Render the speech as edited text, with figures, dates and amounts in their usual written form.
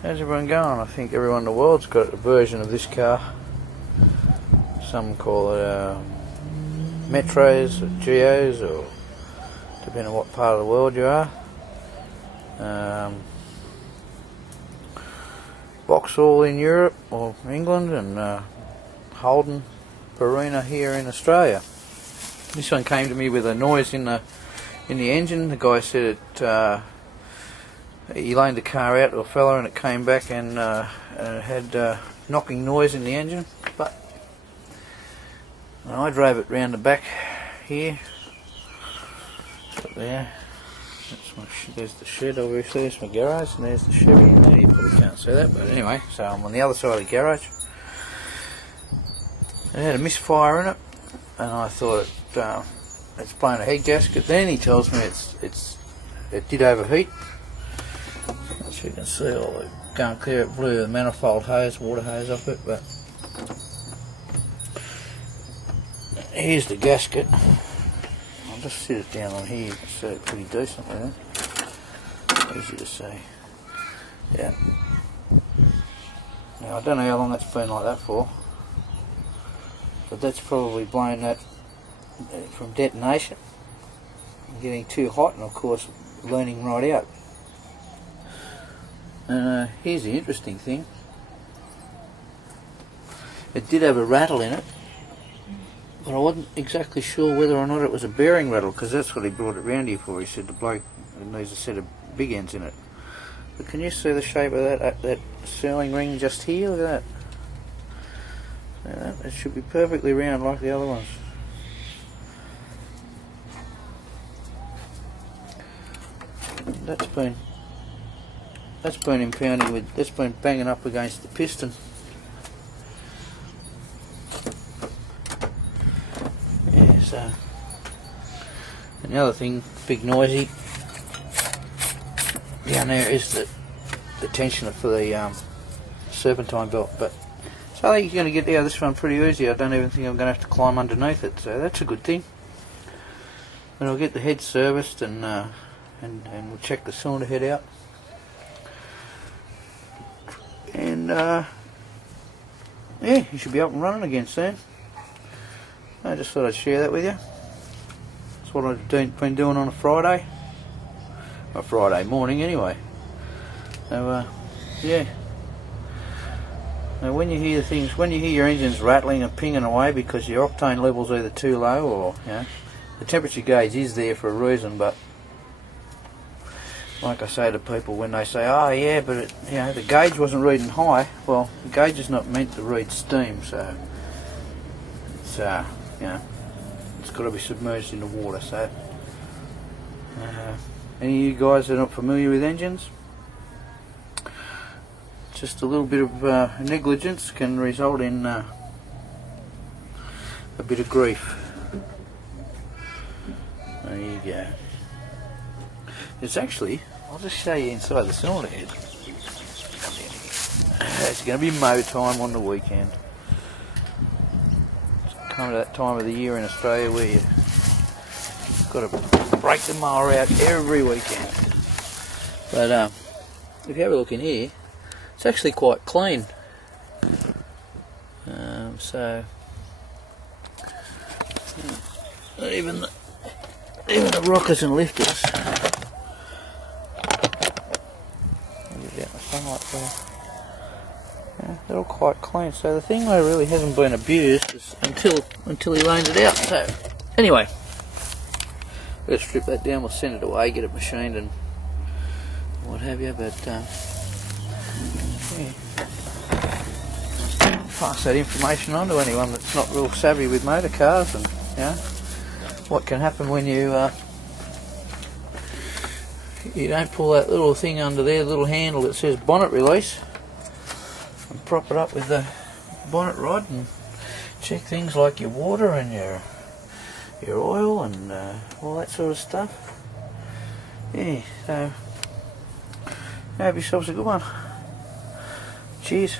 How's everyone going? I think everyone in the world's got a version of this car. Some call it Metros or Geos, or depending on what part of the world you are. Vauxhall in Europe or England, and Holden Barina here in Australia. This one came to me with a noise in the engine. The guy said it. He loaned the car out to a fella and it came back and it had knocking noise in the engine. But I drove it round the back here. Up there. There's the shed, obviously. There's my garage, and there's the Chevy in there. You probably can't see that, but anyway. So I'm on the other side of the garage. It had a misfire in it, and I thought it's blown a head gasket. Then he tells me it did overheat. As you can see, all the going clear, it blew the manifold hose, water hose off it. But here's the gasket. I'll just sit it down on here. You can see it pretty decently. Easy to see. Yeah. Now I don't know how long that's been like that for, but that's probably blown that from detonation, getting too hot, and of course leaning right out. And here's the interesting thing. It did have a rattle in it, but I wasn't exactly sure whether or not it was a bearing rattle, because that's what he brought it round here for. He said the bloke needs a set of big ends in it. But can you see the shape of that sealing ring just here? Look at that. It should be perfectly round like the other ones. That's been impounding with. That's been banging up against the piston. Yeah. So. And the other thing, big noisy. Down there is the tensioner for the serpentine belt, but so I think you're going to get out of this one pretty easy. I don't even think I'm going to have to climb underneath it, so that's a good thing. And I'll get the head serviced and we'll check the cylinder head out. And yeah, you should be up and running again soon. I just thought I'd share that with you. That's what I've been doing on a Friday. A Friday morning anyway. So yeah. Now when you hear things, when you hear your engines rattling and pinging away because your octane level's either too low, or the temperature gauge is there for a reason, but like I say to people when they say, oh yeah, but it, the gauge wasn't reading high. Well, the gauge is not meant to read steam, so it's it's got to be submerged in the water. So any of you guys that are not familiar with engines, just a little bit of negligence can result in a bit of grief. There you go. It's actually, I'll just show you inside the cylinder head. It's going to be mow time on the weekend. It's coming to that time of the year in Australia where you've got to break the mower out every weekend. But if you have a look in here, it's actually quite clean. So even the rockers and lifters. They're all quite clean. So the thing though really hasn't been abused until he loaned it out. So anyway, let's strip that down. We'll send it away, get it machined and what have you. But pass that information on to anyone that's not real savvy with motor cars, and what can happen when you don't pull that little thing under there, the little handle that says bonnet release, and prop it up with the bonnet rod and check things like your water and your oil and all that sort of stuff. Yeah, so have yourselves a good one. Cheers.